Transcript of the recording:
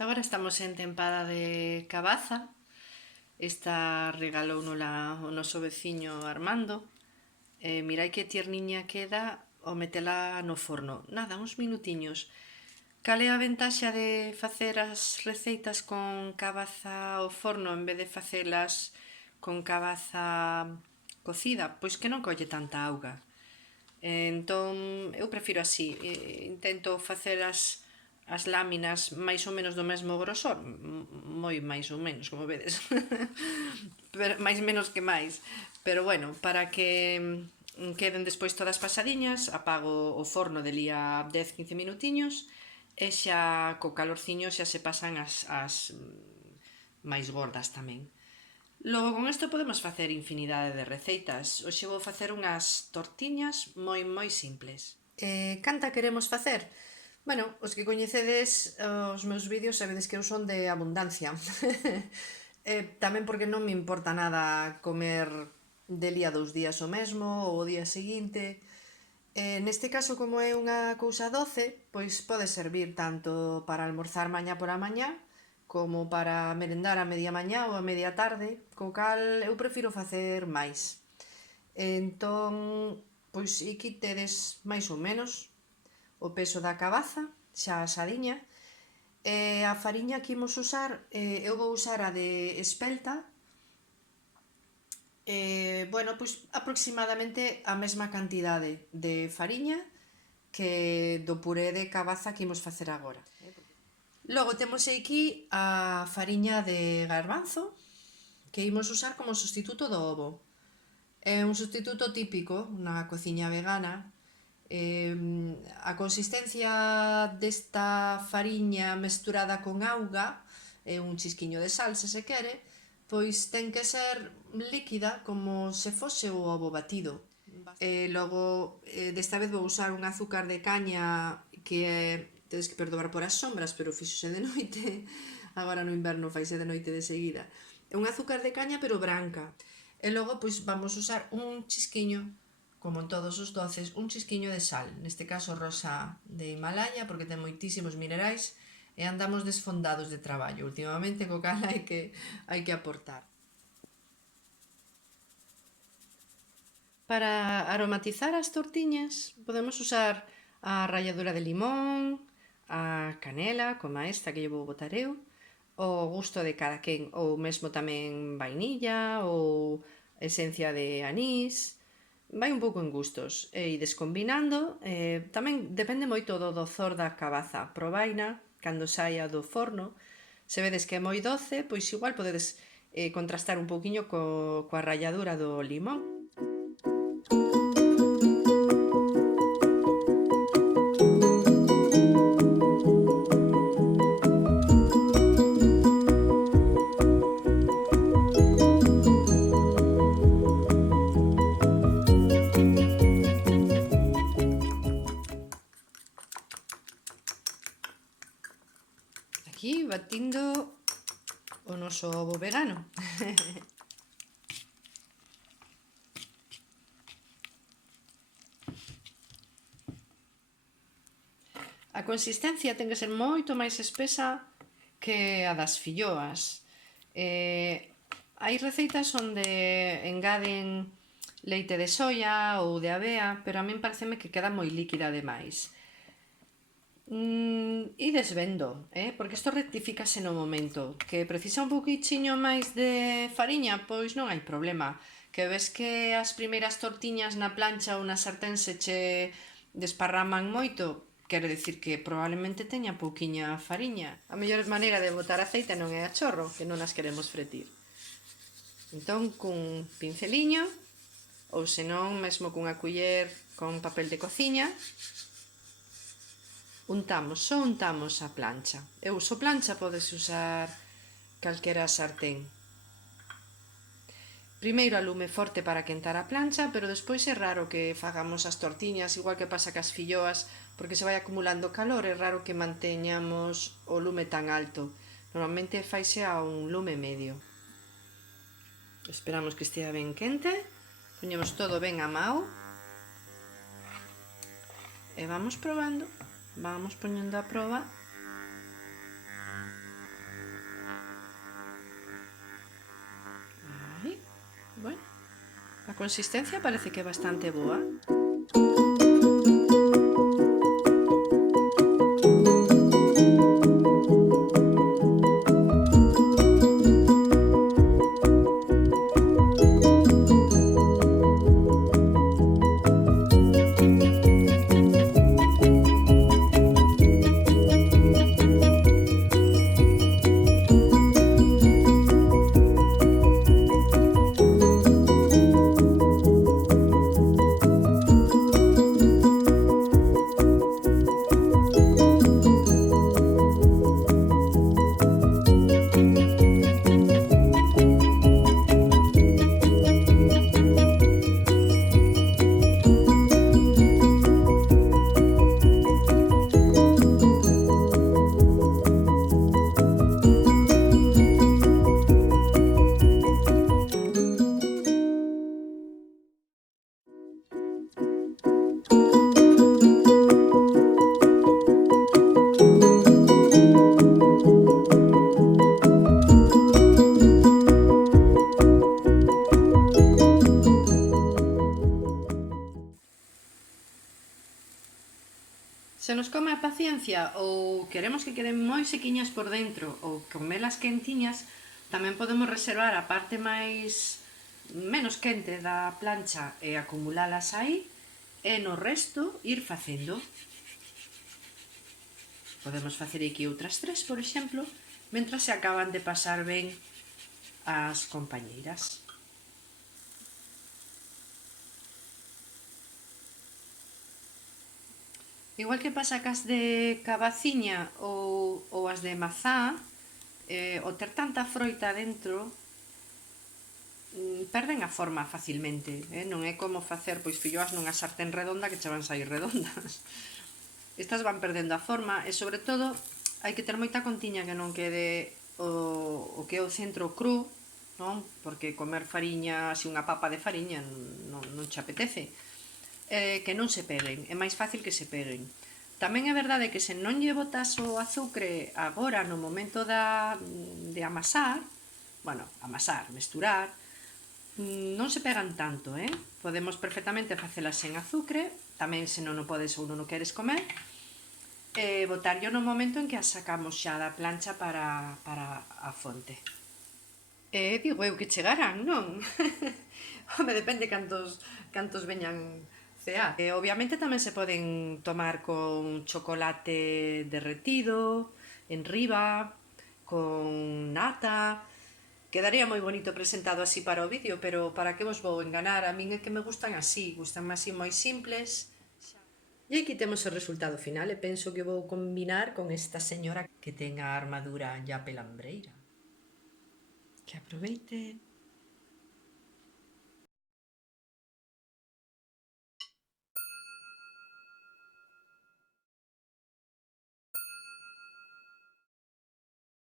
Agora estamos en tempada de cabaza. Esta regalounola o noso veciño Armando. Mirai que tierniña queda ao metela no forno. Nada, uns minutiños. Cal é a ventaxa de facer as receitas con cabaza ao forno en vez de facelas con cabaza cocida? Pois que non colle tanta auga. Entón, eu prefiro así, intento facer as láminas máis ou menos do mesmo grosor, moi máis ou menos, como vedes, pero, máis menos que máis, pero bueno, para que queden despois todas pasadiñas, apago o forno de lía 10-15 minutiños e xa co calorciño xa se pasan as máis gordas tamén. Logo con isto podemos facer infinidade de receitas. Hoxe vou facer unhas tortiñas moi simples. Canta queremos facer? Bueno, os que coñecedes os meus vídeos sabedes que eu son de abundancia. Tamén porque non me importa nada comer delía 2 días o mesmo ou o día seguinte. Neste caso, como é unha cousa doce, pois pode servir tanto para almorzar mañá pola mañá como para merendar a media mañá ou a media tarde, co cal eu prefiro facer máis. Entón, pois aquí tedes máis ou menos o peso da cabaza, xa asadiña, e a fariña que imos usar, eu vou usar a de espelta, bueno, pois aproximadamente a mesma cantidade de fariña que do puré de cabaza que imos facer agora. Logo temos aquí a fariña de garbanzo que imos usar como sustituto do ovo. É un sustituto típico na cociña vegana. A consistencia desta fariña mesturada con auga e un chisquiño de sal, se se quere, pois ten que ser líquida como se fose o ovo batido. Logo, desta vez vou usar un azúcar de caña que é, tedes que perdoar por as sombras, pero fíxose de noite, agora no inverno faise de noite de seguida. É un azúcar de caña pero branca. E logo, pois, vamos usar un chisquiño, como en todos os doces, un chisquiño de sal, neste caso rosa de Himalaya, porque ten moitísimos minerais e andamos desfondados de traballo últimamente, co cal hai que aportar. Para aromatizar as tortiñas podemos usar a ralladura de limón, a canela, como esta que lle vou botar eu, o gusto de cada quen, ou mesmo tamén vainilla ou esencia de anís. Vai un pouco en gustos, e ides combinando. Tamén depende moito do dozor da cabaza. Probaina cando saia do forno. Se vedes que é moi doce, pois igual podedes contrastar un pouquiño coa ralladura do limón. Aquí batindo o noso ovo vegano. A consistencia ten que ser moito máis espesa que a das filloas. Hai receitas onde engaden leite de soia ou de avea, pero a min pareceme que queda moi líquida demais. Ides vendo, porque isto rectifícase no momento. Que precisa un pouquichiño máis de fariña, pois non hai problema. Que ves que as primeiras tortiñas na plancha ou na sartén se che desparraman moito, quere dicir que probablemente teña pouquiña fariña. A mellor maneira de botar aceite non é a chorro, que non as queremos fretir. Entón, cun pinceliño, ou senón mesmo cunha culler con papel de cociña, só untamos a plancha. Eu uso plancha, podes usar calquera sartén. Primeiro a lume forte para quentar a plancha, pero despois é raro que fagamos as tortiñas, igual que pasa cas filloas, porque se vai acumulando calor, é raro que manteñamos o lume tan alto. Normalmente faise a un lume medio. Esperamos que estea ben quente, poñemos todo ben a mao e vamos probando. Vamos poñendo a proba consistencia parece que é bastante boa. Se nos come a paciencia ou queremos que queden moi sequiñas por dentro ou comelas quentiñas, tamén podemos reservar a parte menos quente da plancha e acumulalas aí e no resto ir facendo. Podemos facer aquí outras 3, por exemplo, mentras se acaban de pasar ben as compañeiras. Igual que pasa cas de cabaciña ou as de mazá, o ter tanta froita dentro perden a forma facilmente, non é como facer pois filloas nunha sartén redonda que che van sair redondas. Estas van perdendo a forma e sobre todo hai que ter moita contiña que non quede o que é o centro cru, non? Porque comer fariña, así unha papa de fariña non che apetece. Que non se peguen, é máis fácil que se peguen. Tamén é verdade que se non lle botas o azucre agora no momento de amasar, mesturar, non se pegan tanto, Podemos perfectamente facelas sen azucre, tamén se non o podes ou non o queres comer, e botarlo no momento en que as sacamos xa da plancha para a fonte. Digo eu que chegarán, non? Home, depende cantos veñan cear. Obviamente tamén se poden tomar con chocolate derretido, enriba, con nata. Quedaría moi bonito presentado así para o vídeo, pero para que vos vou enganar? A min é que me gustan así moi simples. E aquí temos o resultado final e penso que vou combinar con esta señora que ten a armadura ya pelambreira. Que aproveite.